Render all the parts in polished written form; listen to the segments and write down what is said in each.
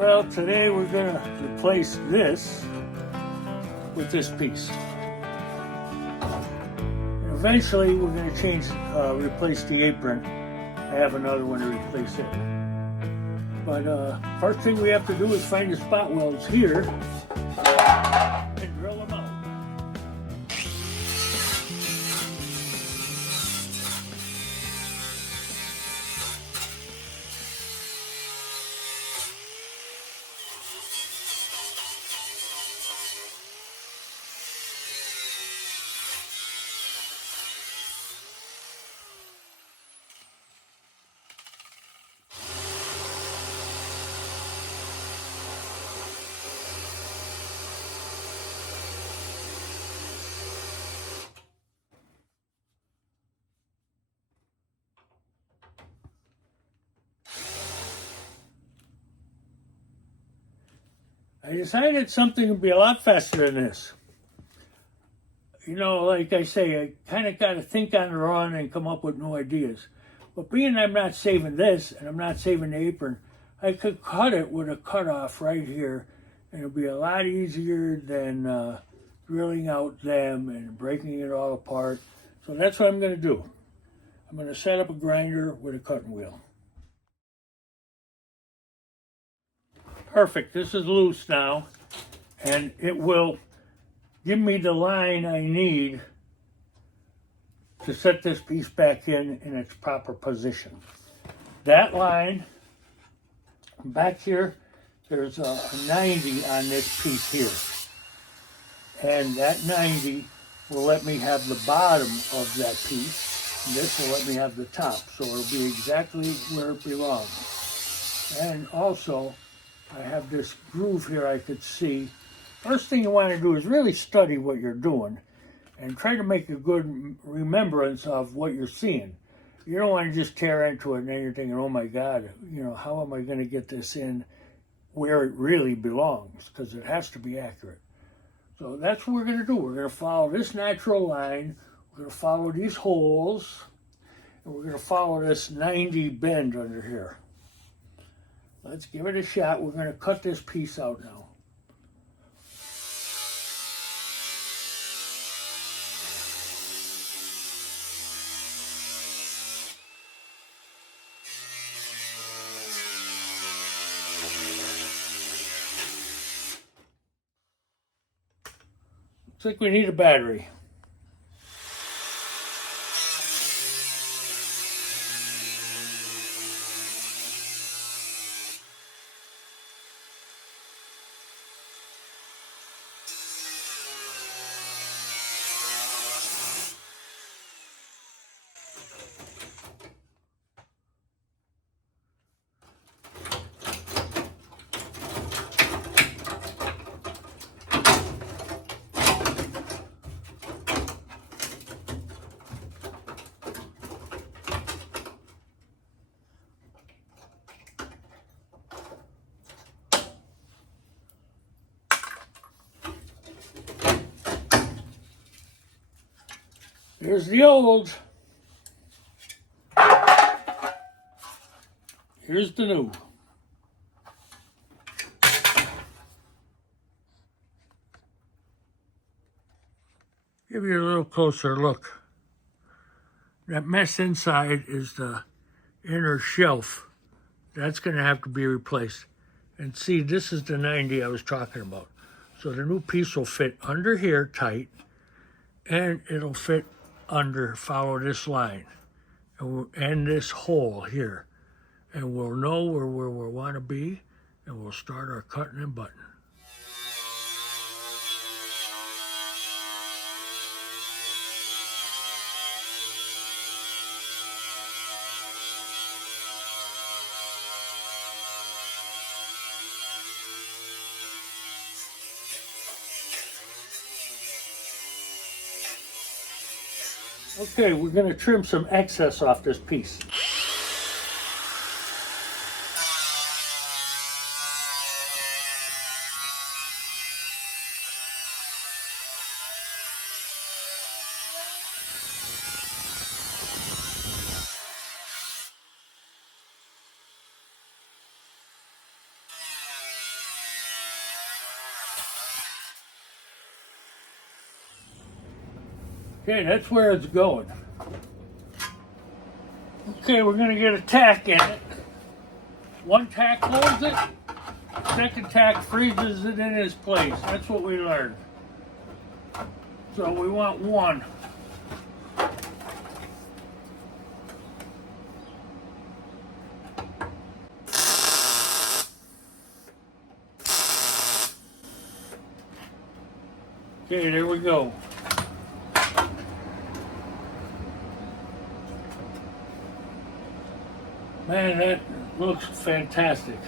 Well, today we're going to replace this with this piece. And eventually we're going to replace the apron. I have another one to replace it. But first thing we have to do is find the spot welds here and drill them out. I decided something would be a lot faster than this. You know, like I say, I kind of got to think on the run and come up with new ideas. But being I'm not saving this and I'm not saving the apron, I could cut it with a cutoff right here, and it'll be a lot easier than drilling out them and breaking it all apart. So that's what I'm going to do. I'm going to set up a grinder with a cutting wheel. Perfect, this is loose now, and it will give me the line I need to set this piece back in its proper position. That line, back here, there's a 90 on this piece here. And that 90 will let me have the bottom of that piece, and this will let me have the top, so it'll be exactly where it belongs. And also, I have this groove here I could see. First thing you want to do is really study what you're doing and try to make a good remembrance of what you're seeing. You don't want to just tear into it and then you're thinking, oh my God, you know, how am I going to get this in where it really belongs? Because it has to be accurate. So that's what we're going to do. We're going to follow this natural line. We're going to follow these holes. And we're going to follow this 90 bend under here. Let's give it a shot. We're going to cut this piece out now. Looks like we need a battery. Here's the old. Here's the new. Give you a little closer look. That mess inside is the inner shelf. That's going to have to be replaced. And see, this is the 90 I was talking about. So the new piece will fit under here tight, and it'll fit under, follow this line, and this hole here. And we'll know where we want to be, and we'll start our cutting and button. Okay, we're going to trim some excess off this piece. Okay, that's where it's going. Okay, we're going to get a tack in it. One tack holds it, second tack freezes it in its place. That's what we learned. So we want one. Okay, there we go. Man, that looks fantastic.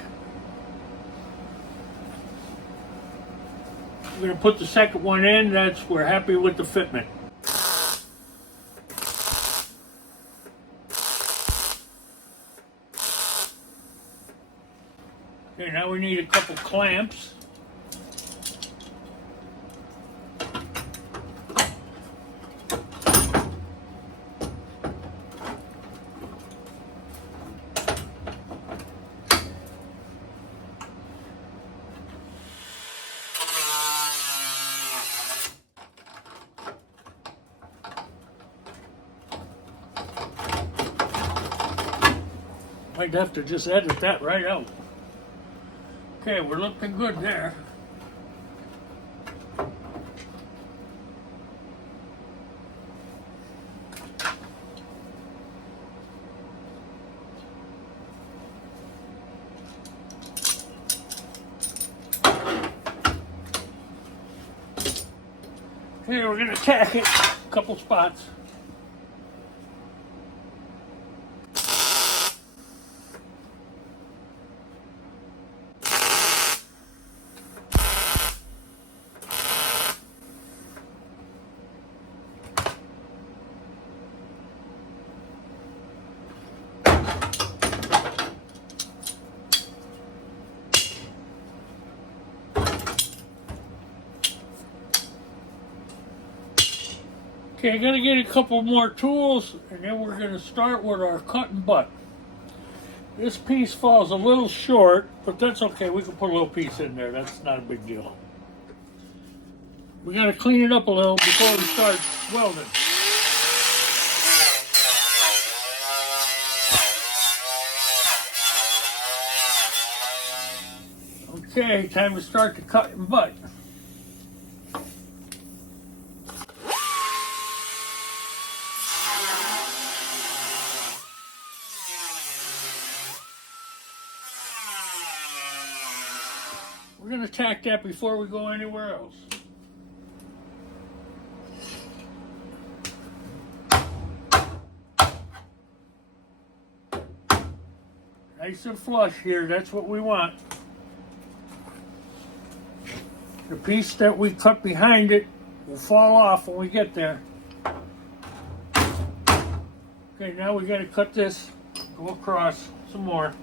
We're going to put the second one in. We're happy with the fitment. Okay, now we need a couple clamps. Might have to just edit that right out. Okay, we're looking good there. Okay, we're gonna tack it a couple spots. Okay, I gotta get a couple more tools, and then we're gonna start with our cut and butt. This piece falls a little short, but that's okay. We can put a little piece in there. That's not a big deal. We gotta clean it up a little before we start welding. Okay, time to start the cut and butt. We're going to tack that before we go anywhere else. Nice and flush here, that's what we want. The piece that we cut behind it will fall off when we get there. Okay, now we got to cut this, go across some more.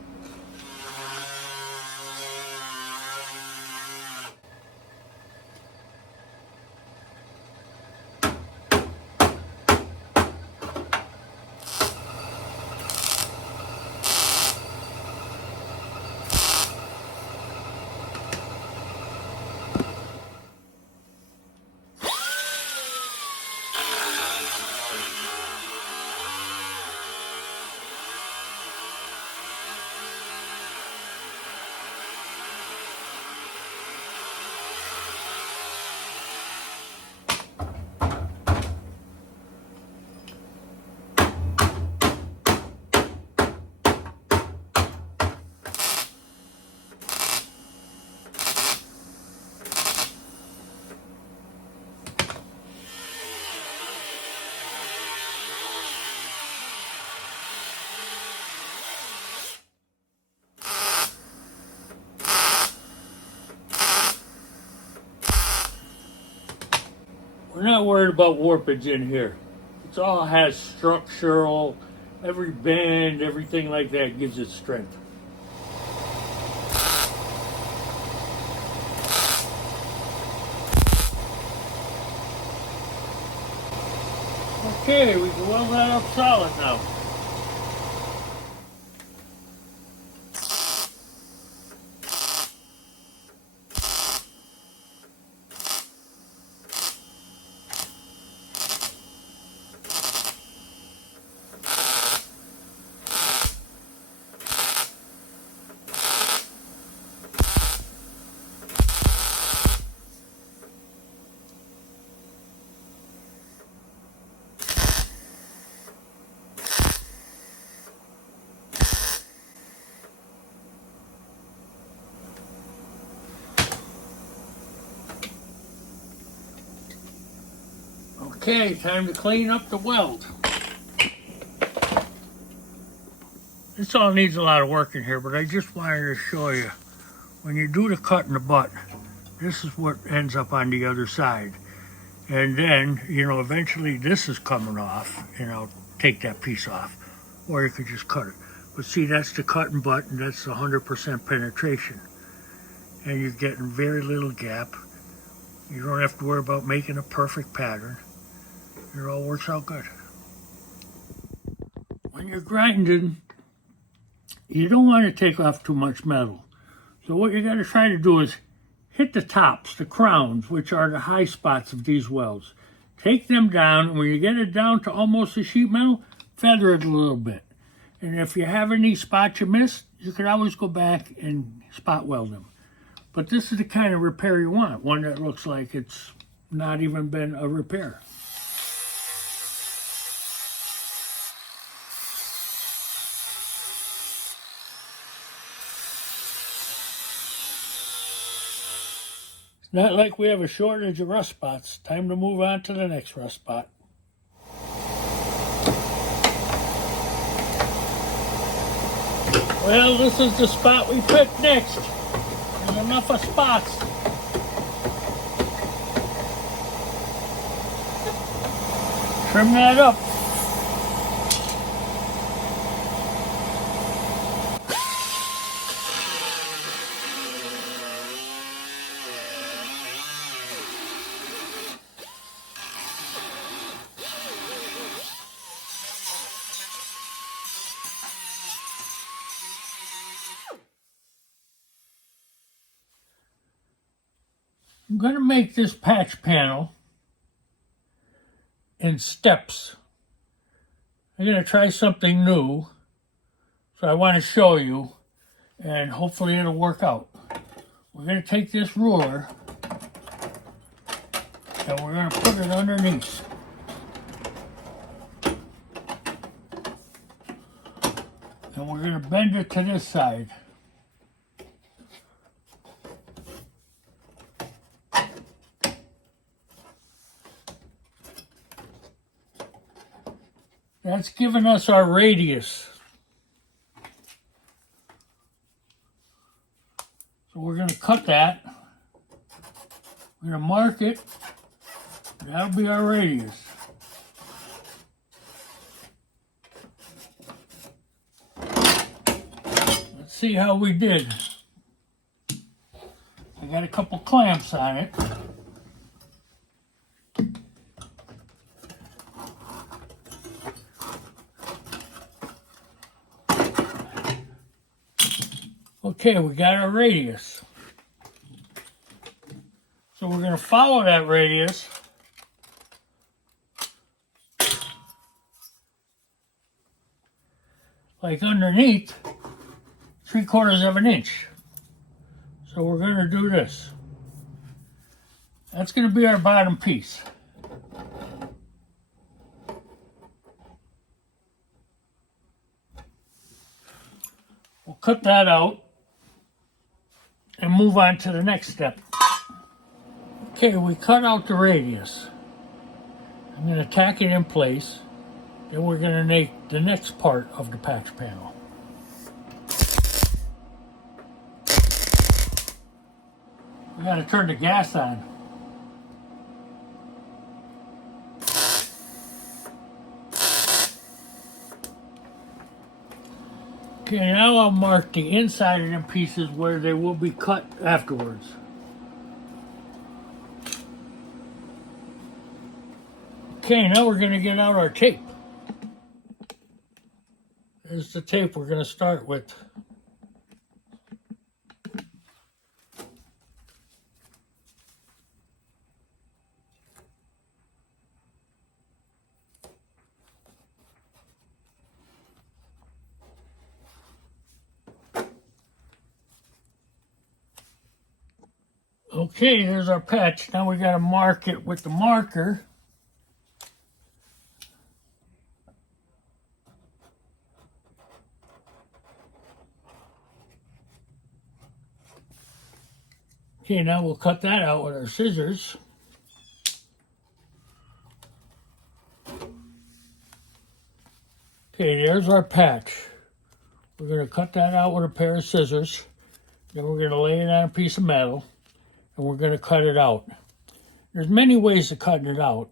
We're not worried about warpage in here. It all has structural, every bend, everything like that gives it strength. Okay, we can weld that up solid now. Okay, time to clean up the weld. This all needs a lot of work in here, but I just wanted to show you. When you do the cut in the butt, this is what ends up on the other side. And then, you know, eventually this is coming off, and I'll take that piece off. Or you could just cut it. But see, that's the cut and butt, and that's 100% penetration. And you're getting very little gap. You don't have to worry about making a perfect pattern. It all works out good. When you're grinding, you don't want to take off too much metal. So what you got to try to do is hit the tops, the crowns, which are the high spots of these welds. Take them down, and when you get it down to almost the sheet metal, feather it a little bit. And if you have any spots you missed, you can always go back and spot weld them. But this is the kind of repair you want, one that looks like it's not even been a repair. It's not like we have a shortage of rust spots. Time to move on to the next rust spot. Well, this is the spot we picked next. There's enough of spots. Trim that up. I'm going to make this patch panel in steps. I'm going to try something new, so I want to show you, and hopefully it'll work out. We're going to take this ruler, and we're going to put it underneath. And we're going to bend it to this side. That's giving us our radius. So we're going to cut that. We're going to mark it. That'll be our radius. Let's see how we did. I got a couple clamps on it. Okay, we got our radius. So we're going to follow that radius like underneath 3/4 of an inch. So we're going to do this. That's going to be our bottom piece. We'll cut that out and move on to the next step. Okay, we cut out the radius. I'm going to tack it in place. Then we're going to make the next part of the patch panel. We got to turn the gas on. Okay, now I'll mark the inside of them pieces where they will be cut afterwards. Okay, now we're going to get out our tape. There's the tape we're going to start with. Okay, there's our patch. Now we got to mark it with the marker. Okay, now we'll cut that out with our scissors. Okay, there's our patch. We're going to cut that out with a pair of scissors. Then we're going to lay it on a piece of metal, and we're going to cut it out. There's many ways of cutting it out,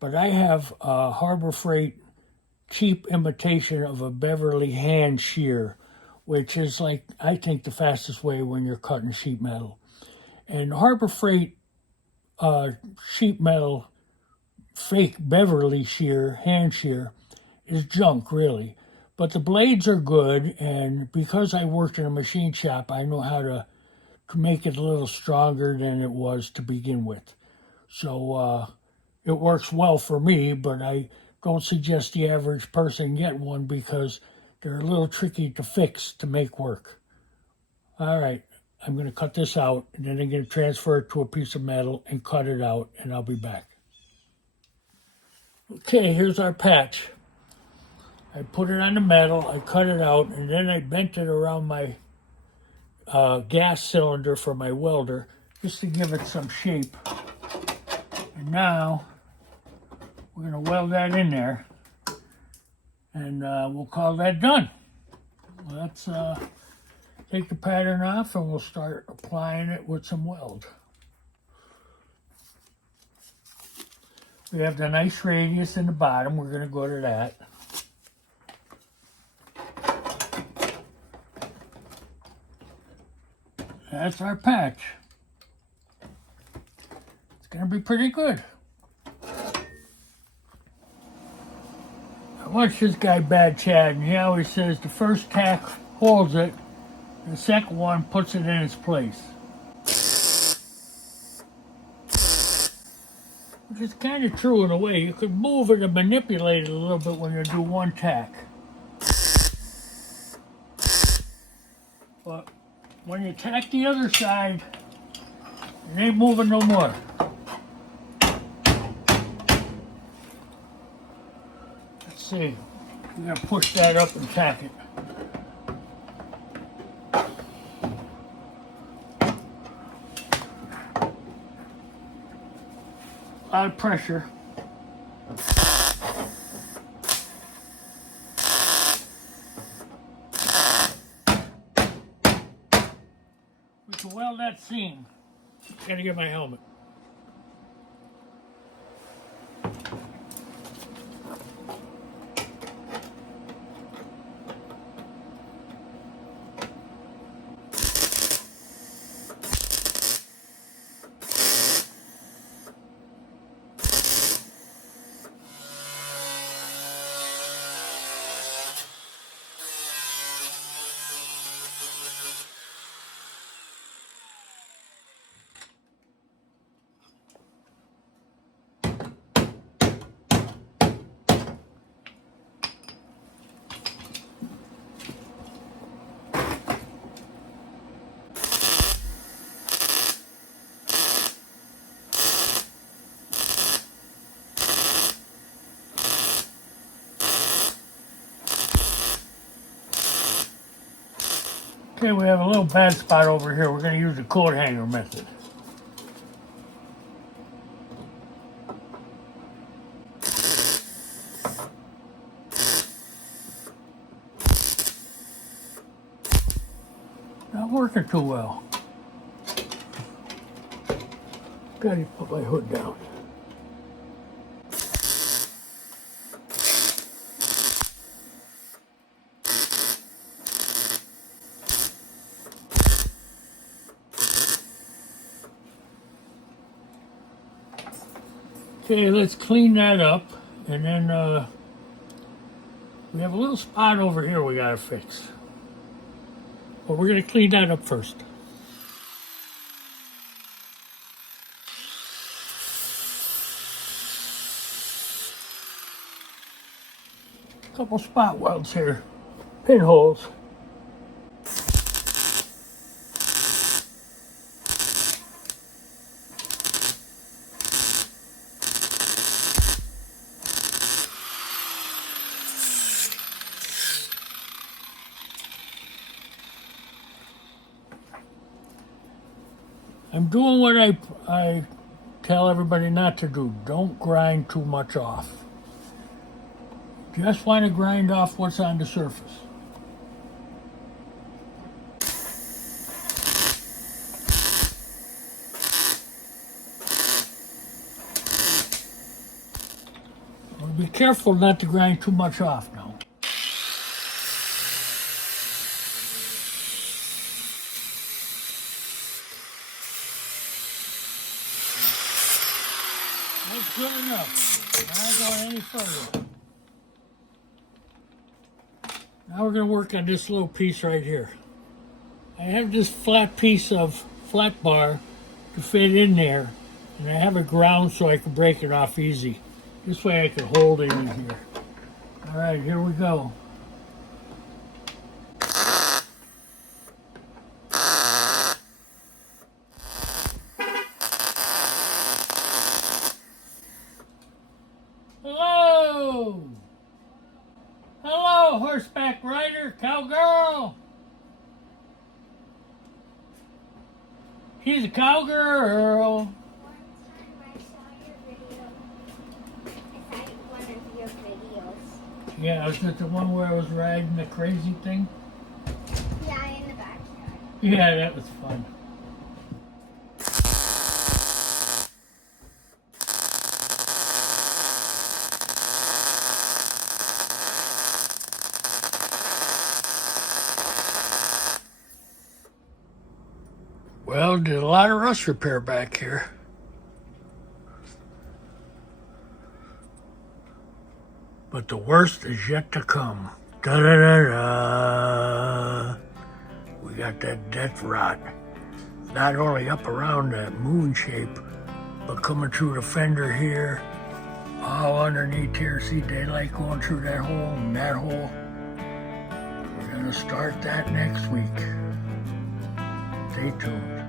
but I have a Harbor Freight cheap imitation of a Beverly hand shear, which is like, I think, the fastest way when you're cutting sheet metal. And Harbor Freight sheet metal fake Beverly shear, hand shear, is junk, really. But the blades are good, and because I worked in a machine shop, I know how to make it a little stronger than it was to begin with. So it works well for me, but I don't suggest the average person get one because they're a little tricky to fix to make work. All right, I'm going to cut this out, and then I'm going to transfer it to a piece of metal and cut it out, and I'll be back. Okay, here's our patch. I put it on the metal, I cut it out, and then I bent it around my gas cylinder for my welder just to give it some shape. And now we're going to weld that in there, and we'll call that done. Let's take the pattern off, and we'll start applying it with some weld. We have the nice radius in the bottom. We're going to go to that. That's our patch. It's going to be pretty good. I watch this guy, Bad Chad, and he always says the first tack holds it, the second one puts it in its place. Which is kind of true in a way. You could move it and manipulate it a little bit when you do one tack. But when you tack the other side, it ain't moving no more. Let's see. We're going to push that up and tack it. A lot of pressure. We can weld that seam. Gotta get my helmet. Okay, we have a little bad spot over here. We're going to use the coat hanger method. Not working too well. Gotta put my hood down. Okay, let's clean that up, and then we have a little spot over here we gotta fix. But we're gonna clean that up first. A couple spot welds here, pinholes. I'm doing what I tell everybody not to do. Don't grind too much off. Just want to grind off what's on the surface. Be careful not to grind too much off now. That's good enough. Not going any further. Now we're going to work on this little piece right here. I have this flat piece of flat bar to fit in there, and I have a ground so I can break it off easy. This way I can hold it in here. All right, here we go. Hello! Hello, horseback rider, cowgirl! She's a cowgirl. Yeah, was it the one where I was riding the crazy thing? Yeah, in the backyard. Yeah, that was fun. Well, did a lot of rust repair back here. But the worst is yet to come. Da-da-da-da. We got that death rot. Not only up around that moon shape, but coming through the fender here, all underneath here. See daylight going through that hole and that hole. We're gonna start that next week. Stay tuned.